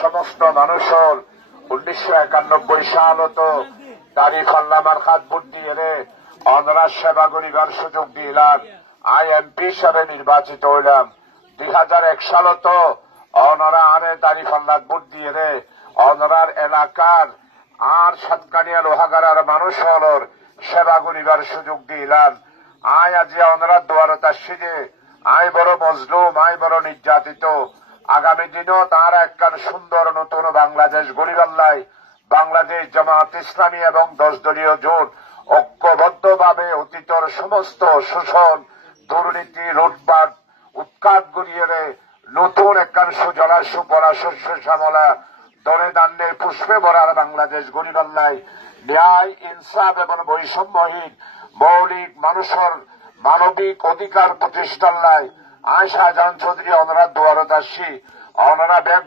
সমস্ত মানুষের 1991 সাল তো দাড়ি ফাল্লা মার্কাত ভোট দিয়ে রে অনরা সেবা করিবার সুযোগ দিলাম। এমপি হিসাবে নির্বাচিত হইলাম। 2001 সাল তো অনরা আরে দাড়ি ফাল্লাত ভোট দিয়ে রে অনরার এলাকার আর সাতকানিয়া লোহাগাড়ার মানুষ হলর সেবা করিবার সুযোগ দিলাম। আজি অনরা দুয়ারতা সিজে বড় মজলুম, বড় নির্যাতিত। আগামী দিনও তার একখান সুন্দর নতুন বাংলাদেশ গড়িবার বাংলাদেশ জামাত ইসলামী এবং 10 দলীয় জোট ঐক্যবদ্ধভাবে অতীতের সমস্ত শোষণ, দুর্নীতি, লুটপাট, উৎখাত গড়িয়ে নতুন একখান সুজলা সুফলা শস্য শ্যামলা দরে দান্ডে পুষ্পে ভরার বাংলাদেশ গড়িবার ন্যায়, ইনসাফ এবং বৈষম্যহীন মৌলিক মানুষের মানবিক অধিকার প্রতিষ্ঠার শাহজাহান চৌধুরী অনরা দুয়ারত আসছি। অনরা ব্যাগ